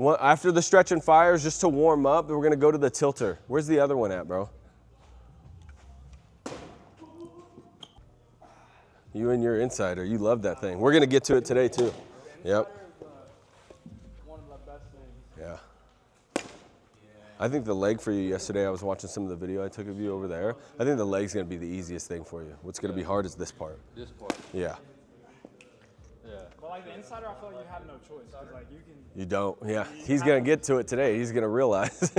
After the stretch and fires, just to warm up, we're gonna go to the tilter. Where's the other one at, bro? You and your insider, you love that thing. We're gonna get to it today too. Yep. One of the best things. Yeah. I think the leg for you yesterday, I was watching some of the video I took of you over there. I think the leg's gonna be the easiest thing for you. What's gonna be hard is this part. This part. Yeah. Yeah. But like the insider, I feel like you have no choice. Cause like you can. You don't, yeah. He's gonna get to it today. He's gonna realize. So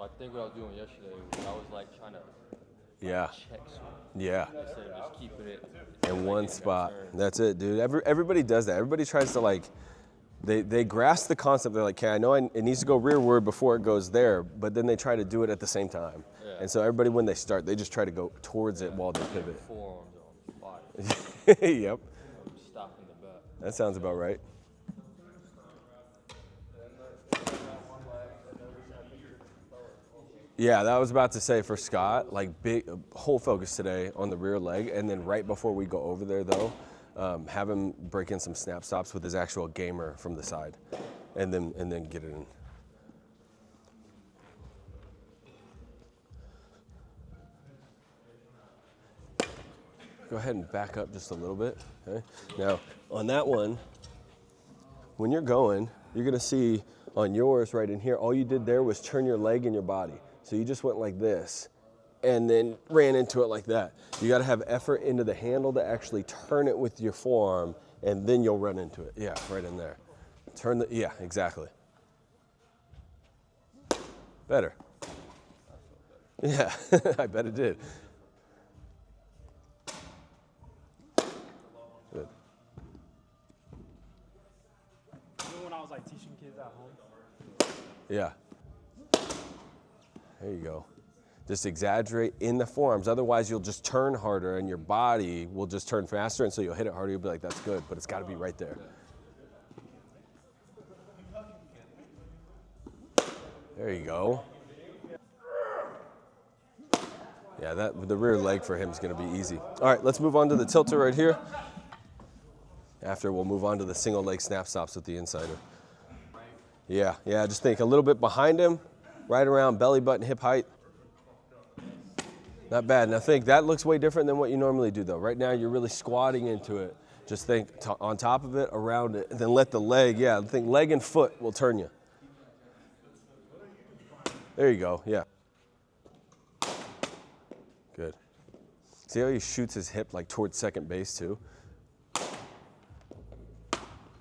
I think what I was doing yesterday was I was like trying to Yeah. check swing Yeah. instead of just keeping it In one that spot. turn. That's it, dude. Everybody does that. Everybody tries to like, they grasp the concept. They're like, okay, I know it needs to go rearward before it goes there, but then they try to do it at the same time. Yeah. And so everybody, when they start, they just try to go towards it while they pivot. Forearms on fire. Yep. I'm stopping the bat. That sounds about right. Yeah, that was about to say for Scott, like big whole focus today on the rear leg, and then right before we go over there though, have him break in some snap stops with his actual gamer from the side, and then get it in. Go ahead and back up just a little bit. Okay. Now on that one, when you're going, you're gonna see on yours right in here, all you did there was turn your leg and your body. So you just went like this and then ran into it like that. You gotta have effort into the handle to actually turn it with your forearm, and then you'll run into it. Yeah, right in there. Yeah, exactly. Better. Yeah, I bet it did. Good. Even when I was like teaching kids at home. Yeah. There you go. Just exaggerate in the forearms. Otherwise, you'll just turn harder and your body will just turn faster. And so you'll hit it harder. You'll be like, that's good, but it's got to be right there. There you go. Yeah, the rear leg for him is going to be easy. All right, let's move on to the tilter right here. After, we'll move on to the single leg snap stops with the insider. Yeah, just think a little bit behind him, right around belly button, hip height. Not bad. Now think, that looks way different than what you normally do though. Right now you're really squatting into it. Just think on top of it, around it, and then let the leg, think leg and foot will turn you. There you go, yeah. Good. See how he shoots his hip like towards second base too?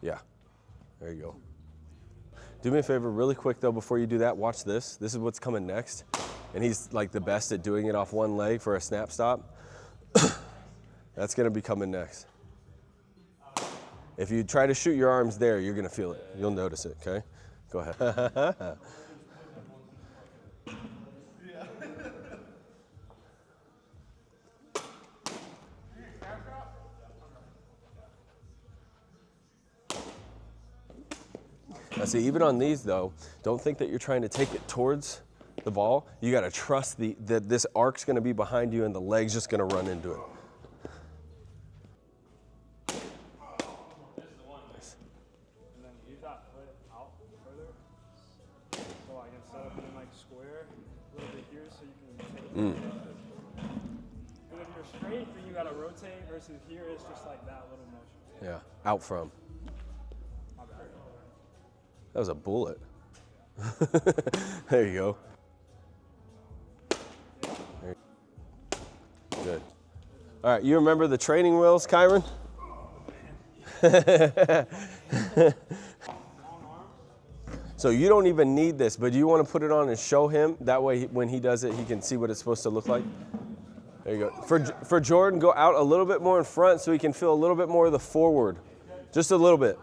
Yeah, there you go. Do me a favor really quick though before you do that, watch this. This is what's coming next. And he's like the best at doing it off one leg for a snap stop. That's gonna be coming next. If you try to shoot your arms there, you're gonna feel it. You'll notice it, okay? Go ahead. Now see, even on these though, don't think that you're trying to take it towards the ball. You gotta trust that this arc's gonna be behind you and the leg's just gonna run into it. Nice. And then use that foot out further. So like instead of being like square, a little bit here so you can take it. Because if you're straight, then you gotta rotate versus here it's just like that little motion. Yeah, out from. My bad. That was a bullet. There you go. Good. All right, you remember the training wheels, Kyron? So you don't even need this, but do you want to put it on and show him? That way, when he does it, he can see what it's supposed to look like. There you go. For Jordan, go out a little bit more in front so he can feel a little bit more of the forward. Just a little bit.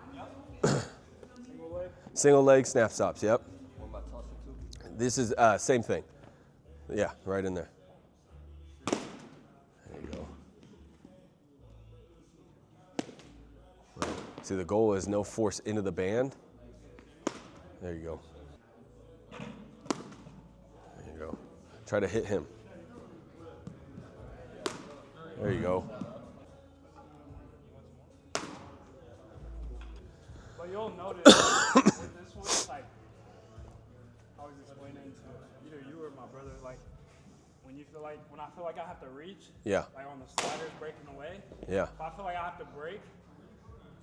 Single leg snap stops, yep. This is same thing. Yeah, right in there. There you go. Right. See, the goal is no force into the band. There you go. There you go. Try to hit him. There you go. But you'll notice with this one, it's like I was explaining to either you or my brother, like when I feel like I have to reach, Yeah. like on the sliders breaking away. Yeah. If I feel like I have to break,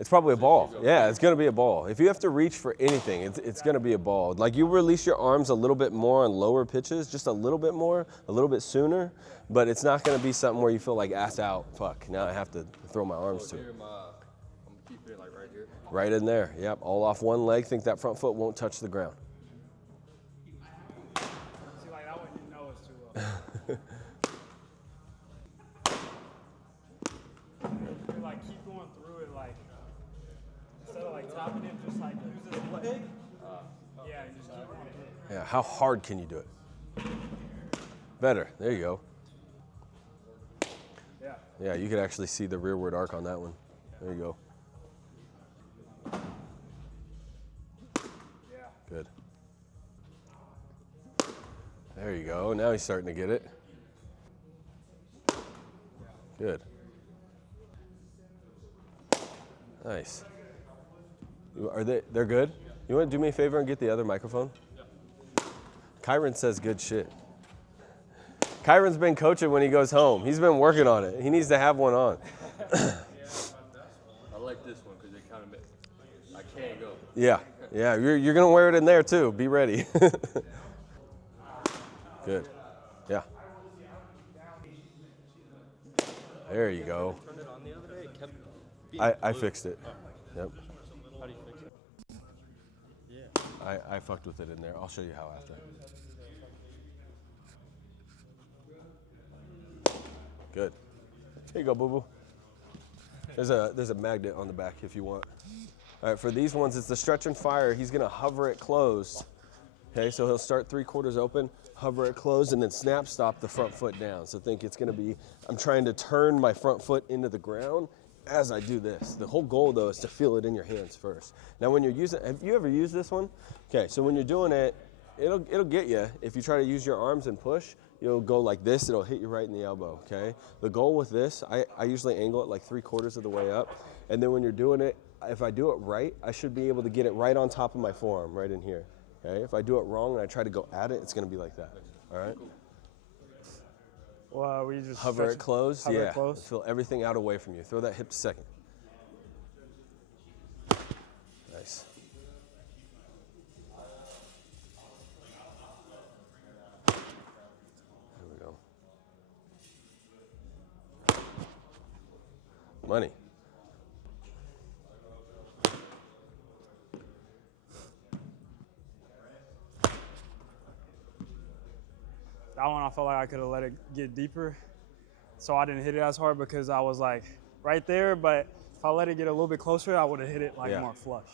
It's probably a ball. Yeah, it's going to be a ball. If you have to reach for anything, it's going to be a ball. Like you release your arms a little bit more on lower pitches, just a little bit more, a little bit sooner, but it's not going to be something where you feel like ass out. Fuck, now I have to throw my arms to it. I'm keeping it like right here. Right in there. Yep, all off one leg. Think that front foot won't touch the ground. see, like that one you know it's too low. You like keep going through it, like instead of like tapping it, just like use this leg. Yeah, you just keep going through. Yeah, how hard can you do it? Better. There you go. Yeah. Yeah, you could actually see the rearward arc on that one. There you go. Yeah. Good. There you go. Now he's starting to get it. Good. Nice. They're good? You want to do me a favor and get the other microphone? Kyron says good shit. Kyron's been coaching when he goes home. He's been working on it. He needs to have one on. I like this one because it kind of makes, I can't go. Yeah, yeah, you're going to wear it in there too. Be ready. Good. Yeah. There you go. Turned it on the other day. It kept being I fixed it. Yep. How do you fix it? Yeah. I fucked with it in there. I'll show you how after. Good. Here you go, boo-boo. There's a magnet on the back if you want. All right, for these ones, it's the stretch and fire. He's gonna hover it closed. Okay, so he'll start 3/4 open, hover it closed, and then snap stop the front foot down. So think it's gonna be, I'm trying to turn my front foot into the ground as I do this. The whole goal though is to feel it in your hands first. Now when you're using, have you ever used this one? Okay, so when you're doing it, it'll get you. If you try to use your arms and push, you'll go like this, it'll hit you right in the elbow, okay? The goal with this, I usually angle it like 3/4 of the way up, and then when you're doing it, if I do it right, I should be able to get it right on top of my forearm, right in here, okay? If I do it wrong and I try to go at it, it's gonna be like that, all right? Well, we just Hover it closed, hover it yeah. closed. Feel everything out away from you. Throw that hip to second. Nice. There we go. Money. That one I felt like I could have let it get deeper, so I didn't hit it as hard because I was like right there. But if I let it get a little bit closer, I would have hit it like Yeah. more flush.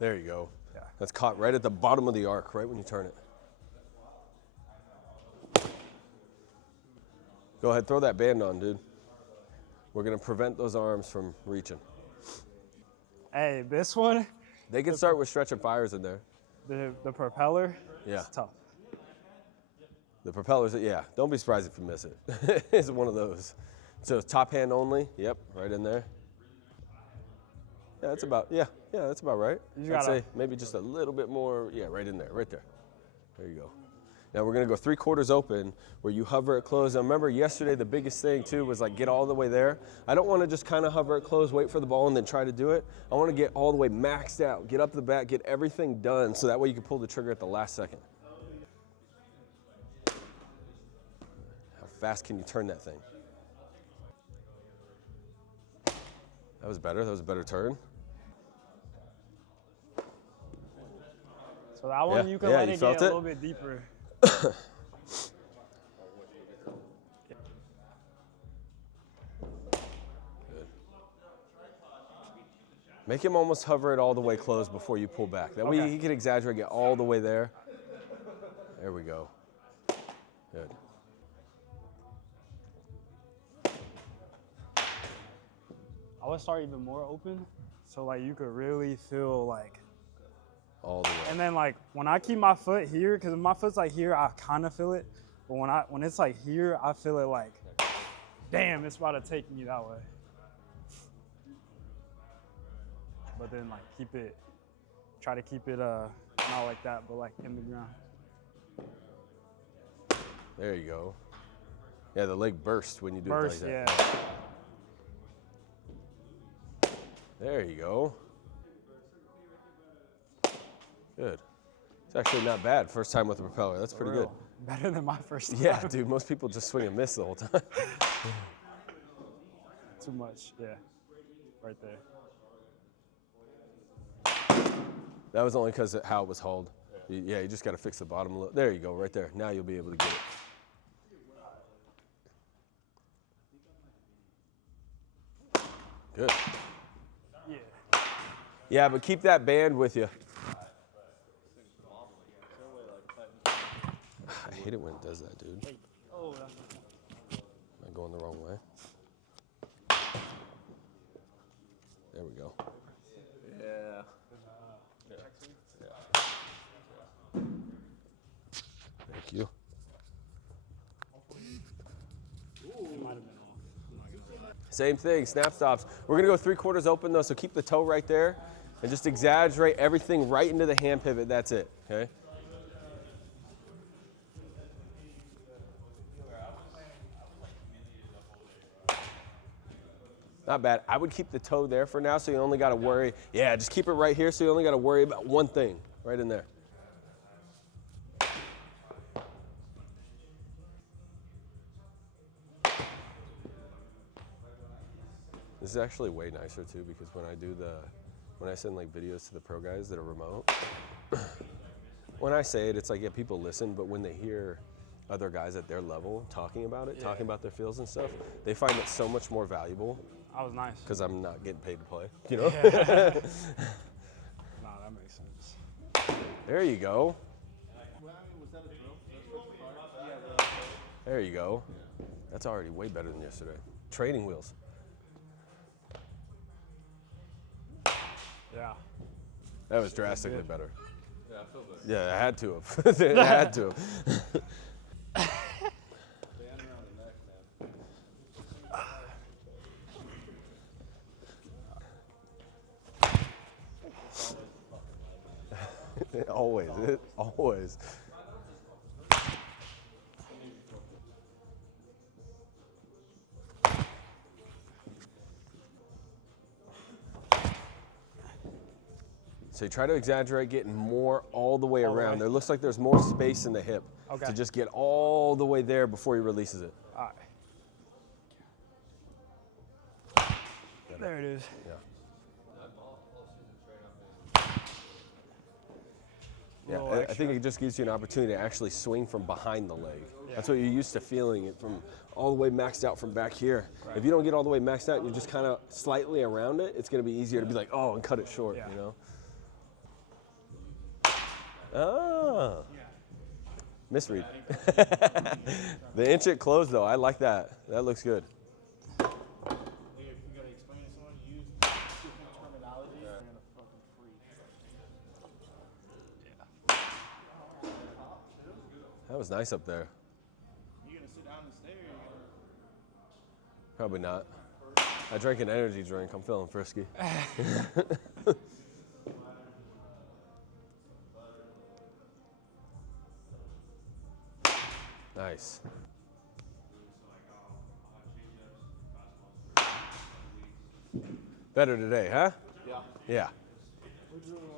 There you go. Yeah. That's caught right at the bottom of the arc, right when you turn it. Go ahead, throw that band on, dude. We're gonna prevent those arms from reaching. Hey, this one, They can start with stretch and fires in there. the propeller, Yeah. it's tough. The propellers, yeah. Don't be surprised if you miss it. It's one of those. So top hand only. Yep, right in there. Yeah, that's about that's about right. You I'd gotta- say maybe just a little bit more. Yeah, right in there, right there. There you go. Now we're gonna go 3/4 open, where you hover it closed. Now remember yesterday the biggest thing too was like get all the way there. I don't want to just kind of hover it closed, wait for the ball, and then try to do it. I want to get all the way maxed out, get up the bat, get everything done, so that way you can pull the trigger at the last second. How fast can you turn that thing? That was better. That was a better turn. So that one Yeah, you can yeah, let you it felt get a it? little bit deeper. Make him almost hover it all the way closed before you pull back. That way Okay. he can exaggerate, get all the way there. There we go. Good. I would start even more open, so like you could really feel like. All the way. And then like when I keep my foot here, because if my foot's like here, I kind of feel it. But when it's like here, I feel it like, damn, it's about to take me that way. but then like try to keep it not like that, but like in the ground. There you go. Yeah, the leg bursts when you do Burst, it like yeah. that. There you go. Good. It's actually not bad. First time with the propeller. That's pretty good. Better than my first time. Yeah, dude, most people just swing and miss the whole time. Too much, yeah. Right there. That was only because of how it was hauled. Yeah, you just got to fix the bottom a little. There you go, right there. Now you'll be able to get it. Good. Yeah. Yeah, but keep that band with you. I hate it when it does that, dude. Oh, Am I going the wrong way? There we go. Yeah. Thank you. Same thing, snap stops. We're gonna go 3/4 open though, so keep the toe right there and just exaggerate everything right into the hand pivot. That's it, okay? Not bad. I would keep the toe there for now, so you only gotta worry. Yeah, just keep it right here, so you only gotta worry about one thing, right in there. This is actually way nicer too, because when I send like videos to the pro guys that are remote, when I say it, it's like, yeah, people listen, but when they hear other guys at their level talking about it, talking about their feels and stuff, they find it so much more valuable. I was nice. Because I'm not getting paid to play, you know? Nah, that makes sense. There you go. There you go. That's already way better than yesterday. Training wheels. Yeah. That was drastically better. Yeah, I feel good. Yeah, I had to have. I had to have. Always, always. So you try to exaggerate getting more all the way around. There looks like there's more space in the hip to just get all the way there before he releases it. All right. There it is. Yeah. Yeah, I think it just gives you an opportunity to actually swing from behind the leg. Yeah. That's what you're used to feeling, it from all the way maxed out from back here. Right. If you don't get all the way maxed out and you're just kind of slightly around it, it's going to be easier to be like, oh, and cut it short, you know? Ah. Misread. The inch it closed, though, I like that. That looks good. That was nice up there. You gonna sit down and stay, or you gonna... Probably not. I drank an energy drink. I'm feeling frisky. Nice. Better today, huh? Yeah. Yeah.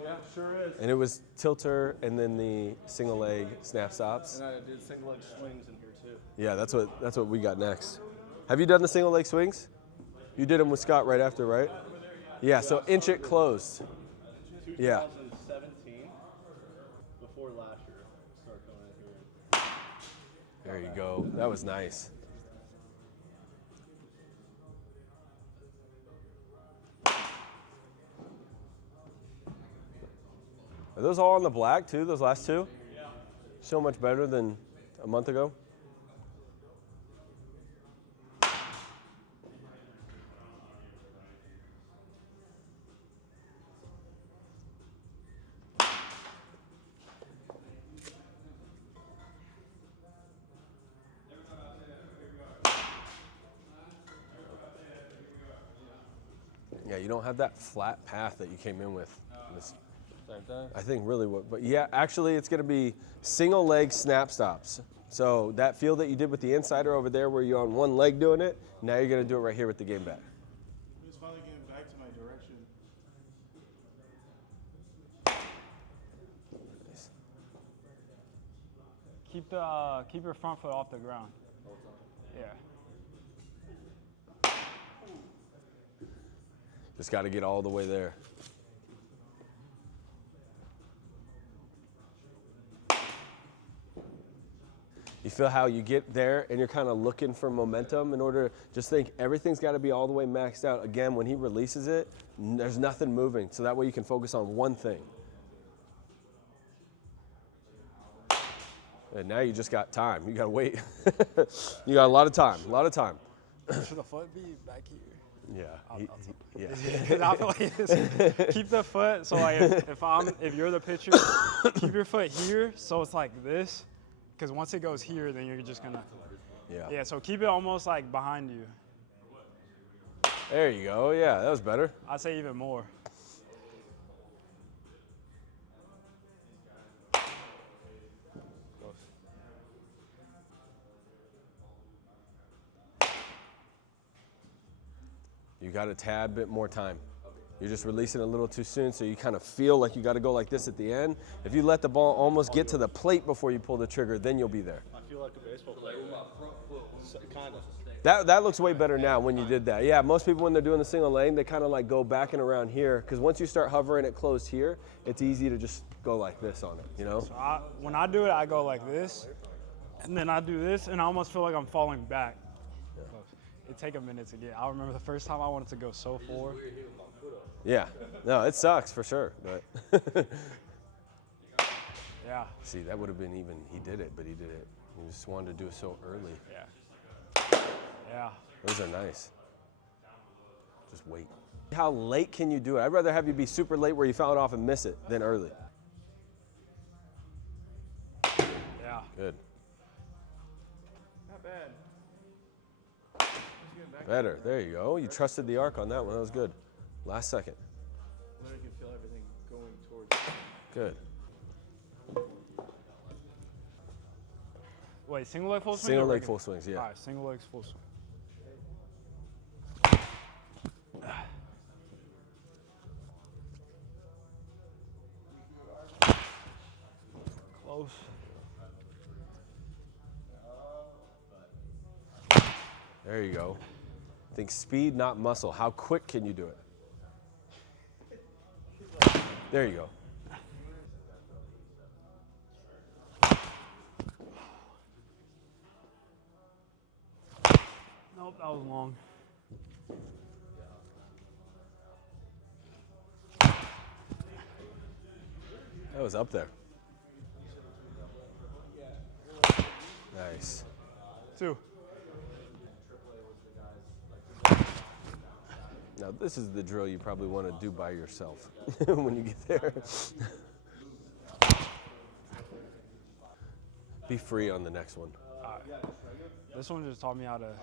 Yeah, sure is. And it was tilter and then the single leg snap stops. And I did single leg swings in here too. Yeah, that's what we got next. Have you done the single leg swings? You did them with Scott right after, right? Yeah, so inch it closed. 2017, before last year, started coming in here. There you go. That was nice. Are those all on the black too, those last two? Yeah. So much better than a month ago? Yeah, you don't have that flat path that you came in with. This, Same thing. I think really what, but yeah, actually it's gonna be single leg snap stops. So that feel that you did with the insider over there where you're on one leg doing it, now you're gonna do it right here with the game back. I'm just finally getting back to my direction. Keep your front foot off the ground. Yeah. Just gotta get all the way there. You feel how you get there and you're kind of looking for momentum in order to just think everything's got to be all the way maxed out. Again, when he releases it, there's nothing moving. So that way you can focus on one thing. And now you just got time. You got to wait. You got a lot of time, Should the foot be back here? Yeah. Yeah. I feel like keep the foot. So like if you're the pitcher, keep your foot here. So it's like this. Because once it goes here, then you're just gonna. Yeah. Yeah. So keep it almost like behind you. There you go. Yeah, that was better. I'd say even more. You got a tad bit more time. You're just releasing a little too soon, so you kind of feel like you got to go like this at the end. If you let the ball almost get to the plate before you pull the trigger, then you'll be there. I feel like a baseball player. Kind of. That looks way better now when you did that. Yeah, most people when they're doing the single leg, they kind of like go back and around here, because once you start hovering it closed here, it's easy to just go like this on it, you know? So when I do it, I go like this, and then I do this, and I almost feel like I'm falling back. It take a minute to get. I remember the first time I wanted to go so forward. Yeah, no, it sucks for sure, but Yeah. see, that would have been even, he did it, but he did it. He just wanted to do it so early. Yeah. Yeah. Those are nice. Just wait. How late can you do it? I'd rather have you be super late where you foul it off and miss it than early. Yeah. Good. Not bad. Better. There you go. You trusted the arc on that one. That was good. Last second. Then I can feel everything going towards. Good. Wait, single leg full swing? Single or leg regular? full swings, yeah. All right, single legs full swing. Close. There you go. Think speed, not muscle. How quick can you do it? There you go. Nope, that was long. That was up there. Nice. 2. Now this is the drill you probably want to do by yourself when you get there. Be free on the next one. This one just taught me how to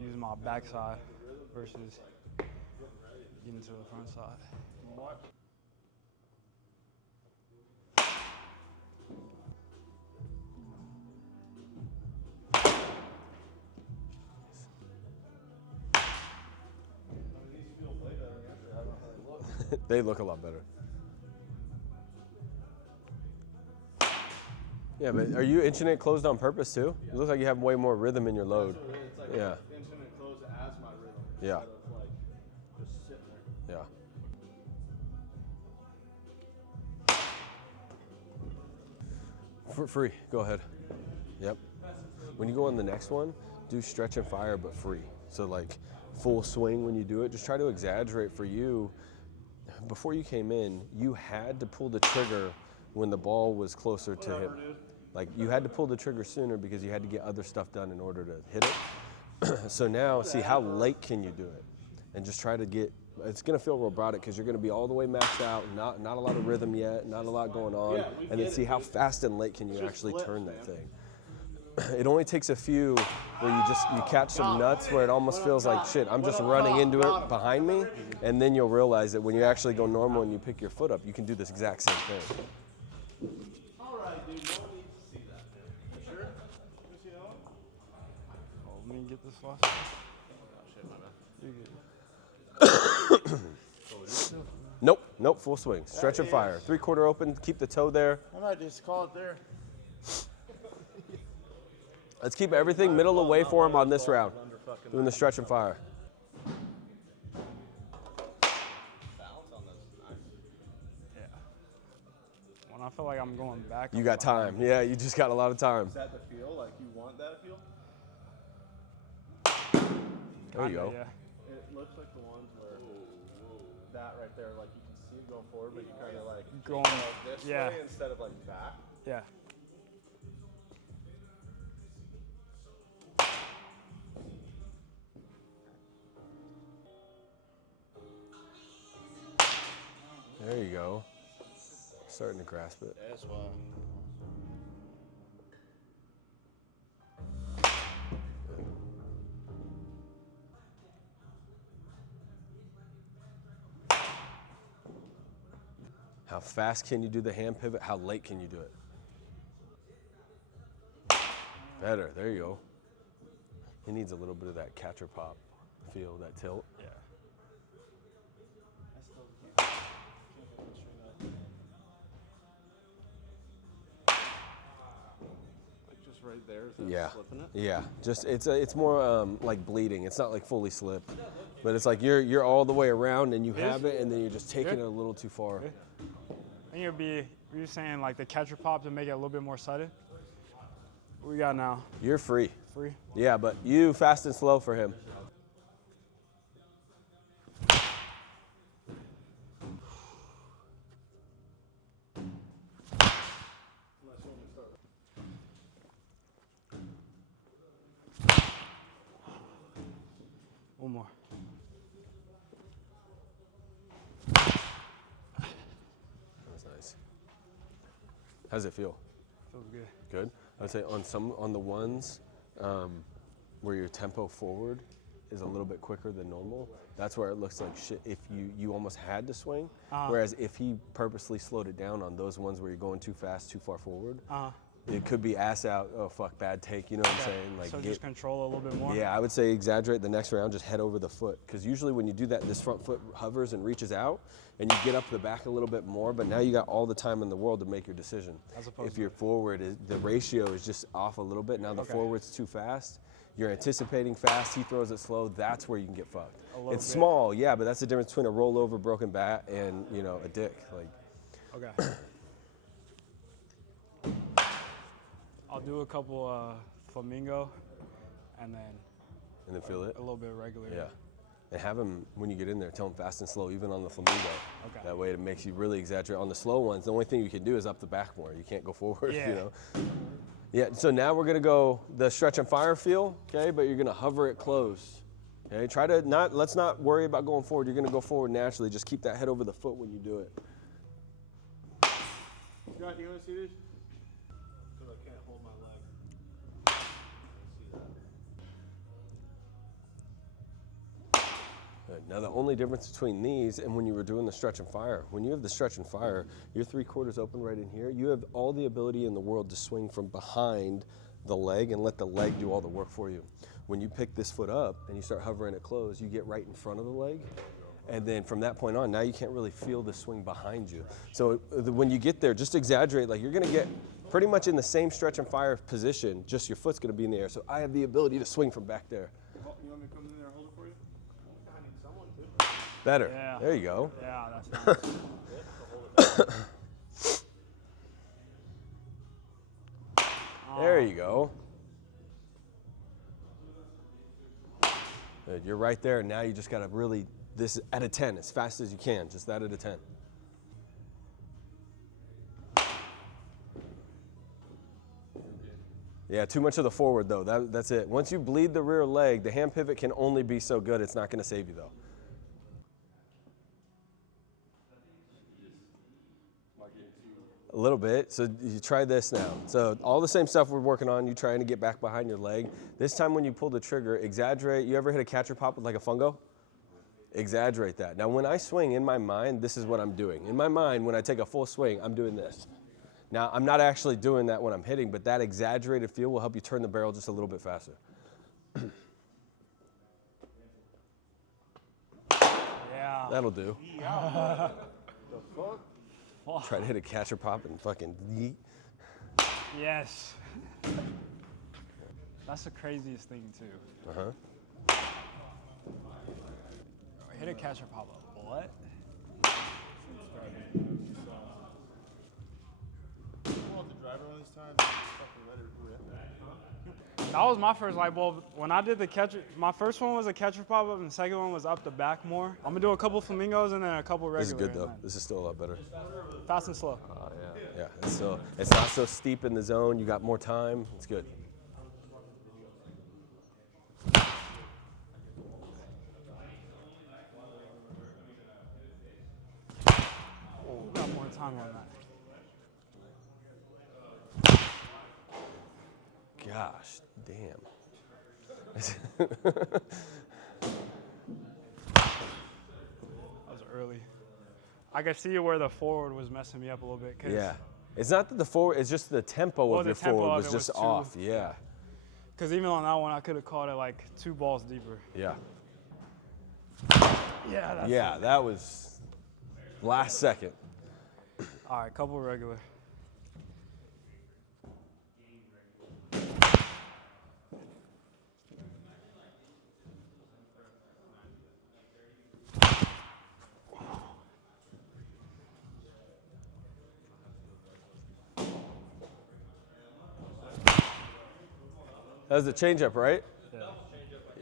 use my backside versus getting to the front side. They look a lot better. Yeah, but are you inching it closed on purpose too? It looks like you have way more rhythm in your load. It's like Yeah. inching it closed as my rhythm. Yeah. Instead of like just sitting there. Yeah. Free, go ahead. Yep. When you go on the next one, do stretch and fire, but free. So like full swing when you do it, just try to exaggerate for you. Before you came in, you had to pull the trigger when the ball was closer to him. Like you had to pull the trigger sooner because you had to get other stuff done in order to hit it. So now see how late can you do it? And just try to get, it's gonna feel robotic because you're gonna be all the way maxed out, not a lot of rhythm yet, not a lot going on. And then see how fast and late can you actually turn that thing. it only takes a few where you catch some nuts where it almost feels like shit. I'm just running into it behind me, and then you'll realize that when you actually go normal and you pick your foot up, you can do this exact same thing. All right, dude. No one needs to see that, man. You sure? You see that one? Oh, let me get this last one. Oh, shit, my bad. You're good. Nope, full swing. Stretch and fire. 3/4 open, keep the toe there. I might just call it there. Let's keep everything middle away for him on this round. Doing the stretch and fire. Balance on this. Nice. Yeah. When I feel like I'm going back. You I'm got behind. time. Yeah, you just got a lot of time. Is that the feel? Like you want that feel? There you Kinda, go. Yeah. It looks like the ones where that right there, like you can see it going forward, but you kind of like Going, this yeah. way instead of like back. Yeah. There you go. Starting to grasp it. That's why. How fast can you do the hand pivot? How late can you do it? Better. There you go. He needs a little bit of that catcher pop feel, that tilt. Yeah. Like just right there. Is that Yeah. slipping it? Yeah. Just it's more like bleeding. It's not like fully slipped, but it's like you're all the way around and you have it, and then you're just taking it a little too far. I think it'd be, you're saying like the catcher pop to make it a little bit more sudden? What we got now? You're free. Free? Yeah, but you fast and slow for him. One more. That was nice. How does it feel? Feels good. Good. I'd say on the ones where your tempo forward is a little bit quicker than normal, that's where it looks like shit. If you almost had to swing, whereas if he purposely slowed it down on those ones where you're going too fast, too far forward, it could be ass out. Oh fuck, bad take. You know what I'm saying? Like, So just control a little bit more? yeah, I would say exaggerate the next round. Just head over the foot, because usually when you do that, this front foot hovers and reaches out, and you get up the back a little bit more. But now you got all the time in the world to make your decision. As opposed If your forward, the ratio is just off a little bit. Now the forward's too fast. You're anticipating fast. He throws it slow. That's where you can get fucked. It's bit. small, yeah, but that's the difference between a rollover, broken bat, and a dick. Like, Okay. I'll do a couple flamingo and then feel it. a little bit regular. Yeah. And have him, when you get in there, tell him fast and slow, even on the flamingo. Okay. That way it makes you really exaggerate. On the slow ones, the only thing you can do is up the back more. You can't go forward, Yeah. Yeah, so now we're gonna go the stretch and fire feel, okay? But you're gonna hover it close. Okay, let's not worry about going forward. You're gonna go forward naturally. Just keep that head over the foot when you do it. Scott, do you want to see this? Because I can't hold my leg. See that? Good. Now the only difference between these and when you were doing the stretch and fire, when you have the stretch and fire, you're 3/4 open right in here. You have all the ability in the world to swing from behind the leg and let the leg do all the work for you. When you pick this foot up and you start hovering it closed, you get right in front of the leg. And then from that point on, now you can't really feel the swing behind you. So when you get there, just exaggerate. Like, you're gonna get pretty much in the same stretch and fire position, just your foot's gonna be in the air. So I have the ability to swing from back there. Oh, you want me to come in there and hold it for you? I need someone to. Better. Yeah. There you go. Yeah, that's nice. There you go. Good. You're right there. Now you just gotta really, this is at a 10, as fast as you can. Just that at a 10. Yeah, too much of the forward though. That's it. Once you bleed the rear leg, the hand pivot can only be so good. It's not gonna save you though. little bit. So you try this now. So all the same stuff we're working on, you trying to get back behind your leg. This time when you pull the trigger, exaggerate. You ever hit a catcher pop with like a fungo? Exaggerate that. Now when I swing in my mind, this is what I'm doing. In my mind, when I take a full swing, I'm doing this. Now I'm not actually doing that when I'm hitting, but that exaggerated feel will help you turn the barrel just a little bit faster. Yeah. That'll do. The fuck? Try to hit a catcher pop and fucking yeet. Yes. That's the craziest thing too. Uh-huh. Hit a catcher pop up. What? Want the driver on this time? Fucking let her do it. That was my first light bulb. When I did the catcher, my first one was a catcher pop up, and the second one was up the back more. I'm gonna do a couple flamingos and then a couple regular. This is good and though. then This is still a lot better. Fast and slow. Yeah, it's not so steep in the zone. You got more time. It's good. Got more time on that. Gosh, damn. That was early. I could see where the forward was messing me up a little bit. Yeah. It's not that the forward, it's just the tempo of the your tempo forward of was it was just too- off. Yeah. Because even on that one, I could have caught it like 2 balls deeper. Yeah. Yeah, that's Yeah, that was last second. All right, couple regular. That was the changeup, right? Yeah.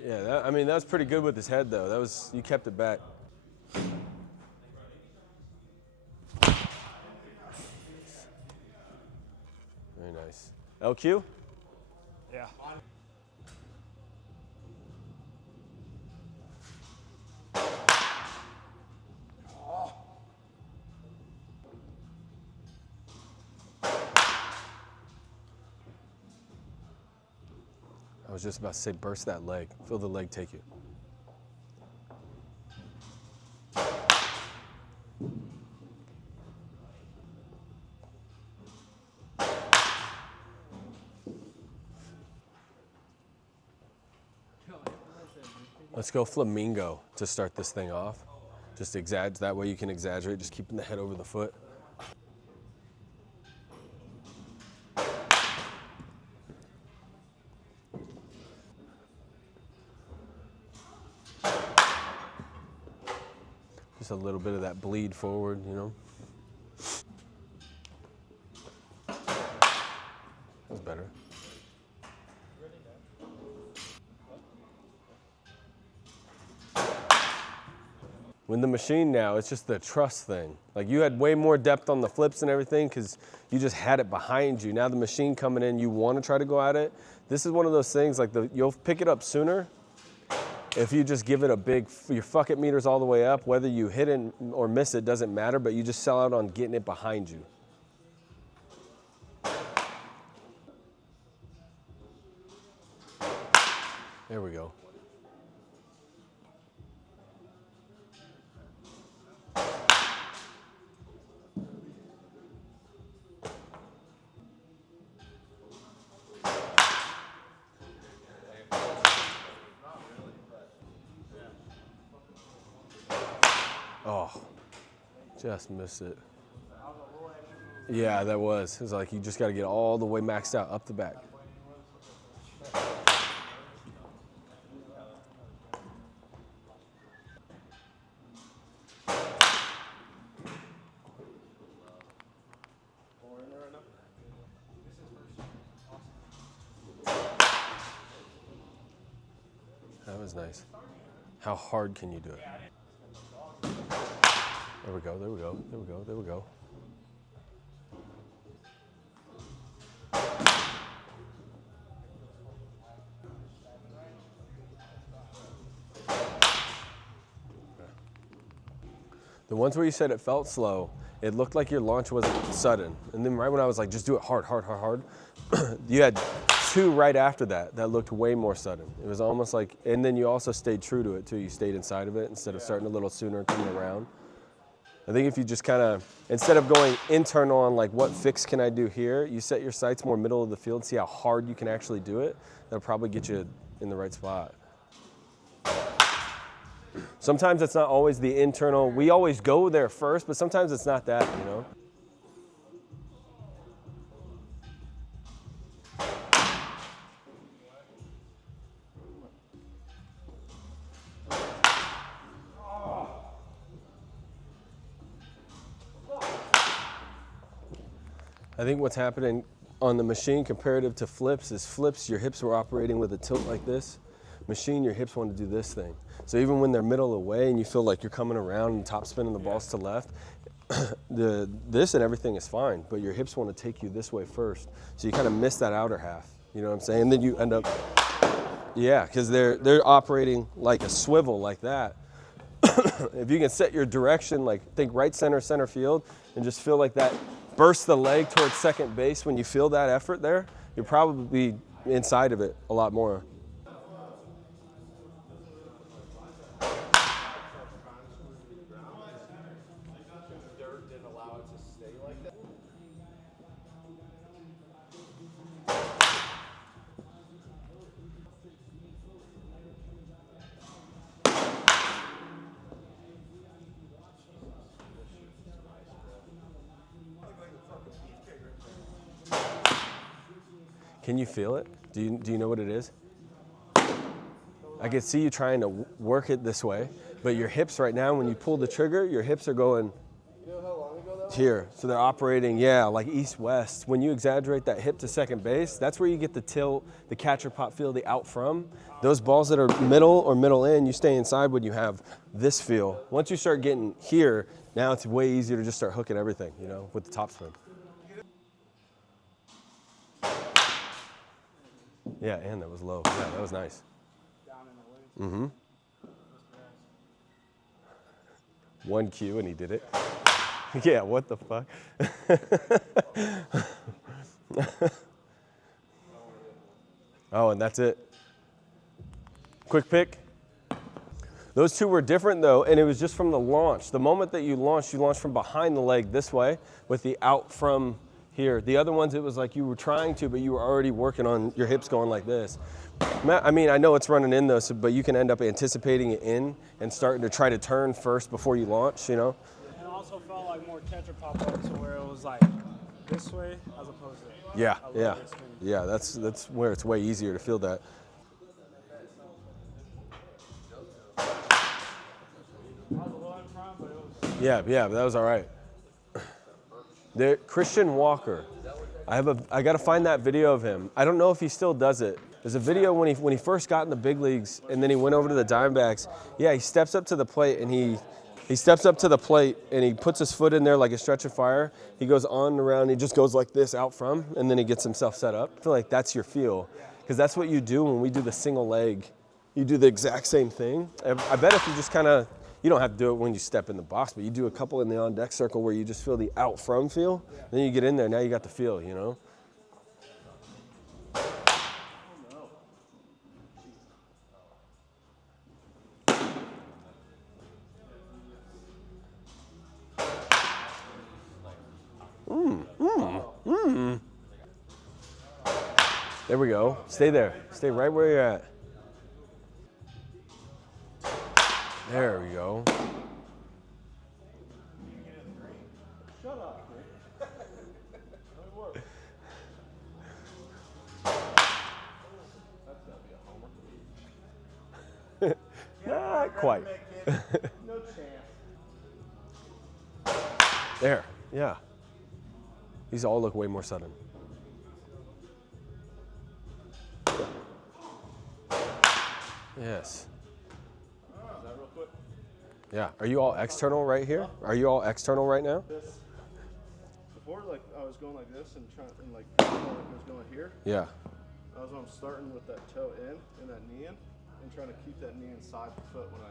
Yeah, I mean, that was pretty good with his head, though. That was, you kept it back. Very nice. LQ? Yeah. I was just about to say, burst that leg. Feel the leg take you. Let's go flamingo to start this thing off. Just exaggerate, that way you can exaggerate, just keeping the head over the foot. Just a little bit of that bleed forward, you know? That's better. With the machine now, it's just the trust thing. Like you had way more depth on the flips and everything because you just had it behind you. Now the machine coming in, you want to try to go at it. This is one of those things like you'll pick it up sooner if you just give it a big, your fuck it meter's all the way up. Whether you hit it or miss it doesn't matter, but you just sell out on getting it behind you. There we go. Oh, just missed it. Yeah, that was. It was like you just got to get all the way maxed out up the back. That was nice. How hard can you do it? There we go, there we go, there we go, there we go. The ones where you said it felt slow, it looked like your launch wasn't sudden. And then right when I was like, just do it hard, hard, hard, hard, you had 2 right after that that looked way more sudden. It was almost like, and then you also stayed true to it too. You stayed inside of it instead of starting a little sooner and coming around. I think if you just kind of, instead of going internal on like what fix can I do here, you set your sights more middle of the field, see how hard you can actually do it. That'll probably get you in the right spot. Sometimes it's not always the internal, we always go there first, but sometimes it's not that, you know? I think what's happening on the machine comparative to flips is flips, your hips were operating with a tilt like this. Machine, your hips want to do this thing. So even when they're middle away and you feel like you're coming around and top spinning the balls to left, this and everything is fine, but your hips want to take you this way first. So you kind of miss that outer half, you know what I'm saying? And then you end up, yeah, because they're operating like a swivel like that. If you can set your direction, like think right center, center field, and just feel like that, burst the leg towards second base when you feel that effort there, you'll probably be inside of it a lot more. Dirt didn't allow it to stay like that. Can you feel it? Do you know what it is? I can see you trying to work it this way, but your hips right now, when you pull the trigger, your hips are going here. So they're operating, yeah, like east-west. When you exaggerate that hip to second base, that's where you get the tilt, the catcher pop feel, the out from. Those balls that are middle or middle in, you stay inside when you have this feel. Once you start getting here, now it's way easier to just start hooking everything, you know, with the top spin. Yeah, and that was low. Yeah, that was nice. Mm-hmm. 1 Q and he did it. Yeah, what the fuck? Oh, and that's it. Quick pick. Those two were different though, and it was just from the launch. The moment that you launched from behind the leg this way with the out from here. The other ones, it was like you were trying to, but you were already working on your hips going like this. I mean, I know it's running in though, but you can end up anticipating it in and starting to try to turn first before you launch, you know? And it also felt like more catcher pop-up to where it was like this way as opposed to Yeah, yeah. Yeah, that's where it's way easier to feel that. I was a little in front, but it was... Yeah, but that was all right. Christian Walker. I got to find that video of him. I don't know if he still does it. There's a video when he first got in the big leagues and then he went over to the Diamondbacks. Yeah, he steps up to the plate and he steps up to the plate and he puts his foot in there like a stretch of fire. He goes on and around, he just goes like this out from, and then he gets himself set up. I feel like that's your feel, because that's what you do when we do the single leg. You do the exact same thing. I bet if you just kind of, you don't have to do it when you step in the box, but you do a couple in the on-deck circle where you just feel the out from feel. Then you get in there, now you got the feel, you know? There we go. Stay there. Stay right where you're at. There we go. Shut up, Nick. That's gotta be a homer. Not quite. No chance. There, yeah. These all look way more sudden. Yes. Is that real quick? Yeah. Are you all external right here? Are you all external right now? This. Before, like, I was going like this and trying, and like, I was going here. Yeah. I'm starting with that toe in and that knee in, and trying to keep that knee inside the foot when I.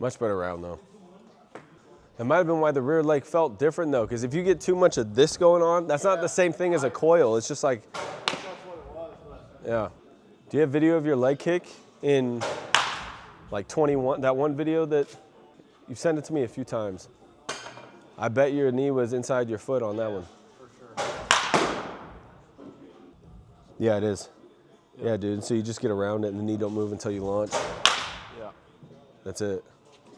Much better round though. It might have been why the rear leg felt different though, because if you get too much of this going on, that's not the same thing as a coil. It's just like, yeah. Do you have video of your leg kick in like 21, that one video that you've sent it to me a few times? I bet your knee was inside your foot on that one. For sure. Yeah, it is. Yeah, dude. So you just get around it and the knee don't move until you launch. Yeah. That's it.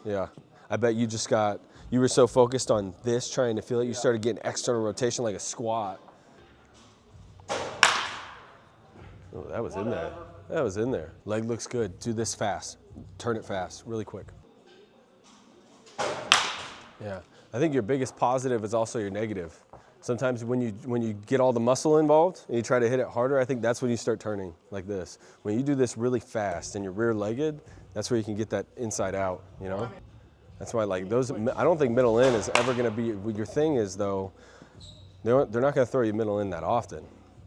Yeah. I bet you just got, you were so focused on this, trying to feel it, you started getting external rotation like a squat. Oh, that was in there. That was in there. Leg looks good. Do this fast. Turn it fast, really quick. Yeah. I think your biggest positive is also your negative. Sometimes when you get all the muscle involved and you try to hit it harder, I think that's when you start turning like this. When you do this really fast and you're rear-legged, that's where you can get that inside out, you know? That's why like those, I don't think middle in is ever gonna be, your thing is though, they're not gonna throw you middle in that often.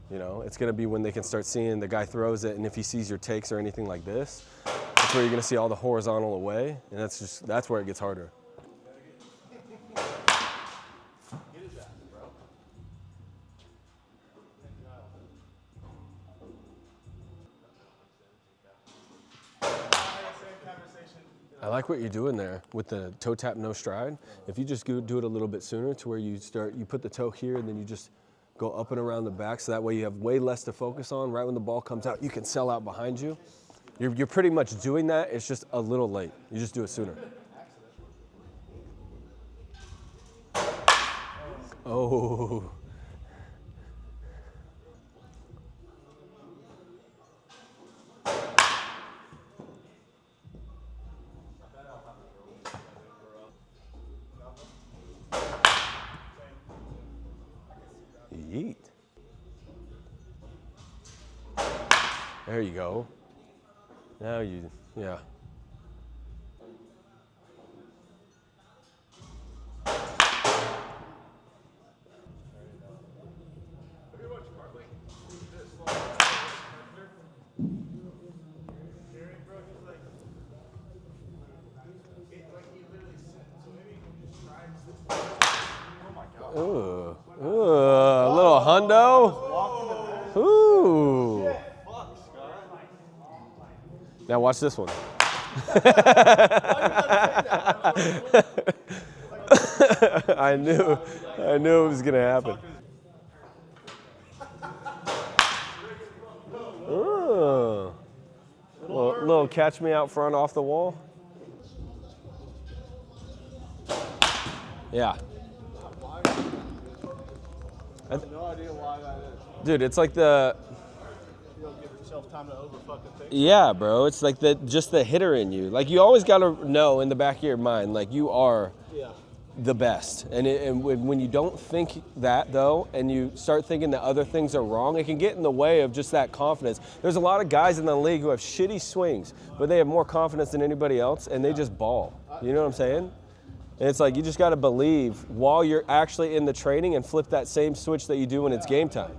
You know, it's gonna be when they can start seeing the guy throws it and if he sees your takes or anything like this, that's where you're gonna see all the horizontal away, and that's where it gets harder. I like what you're doing there with the toe tap, no stride. If you just do it a little bit sooner to where you put the toe here and then you just go up and around the back, so that way you have way less to focus on. Right when the ball comes out, you can sell out behind you. You're pretty much doing that, it's just a little late. You just do it sooner. Oh. Yeet. There you go. Now yeah. Ooh, a little hundo. Ooh. Now watch this one. I knew it was gonna happen. Ooh. Little catch me out front off the wall. Yeah. I have no idea why that is. Dude, it's like the. You don't give yourself time to over fucking think. Yeah, bro. It's like just the hitter in you. Like you always gotta know in the back of your mind, like you are the best. And when you don't think that though, and you start thinking that other things are wrong, it can get in the way of just that confidence. There's a lot of guys in the league who have shitty swings, but they have more confidence than anybody else, and they just ball. You know what I'm saying? And it's like you just got to believe while you're actually in the training and flip that same switch that you do when it's game time.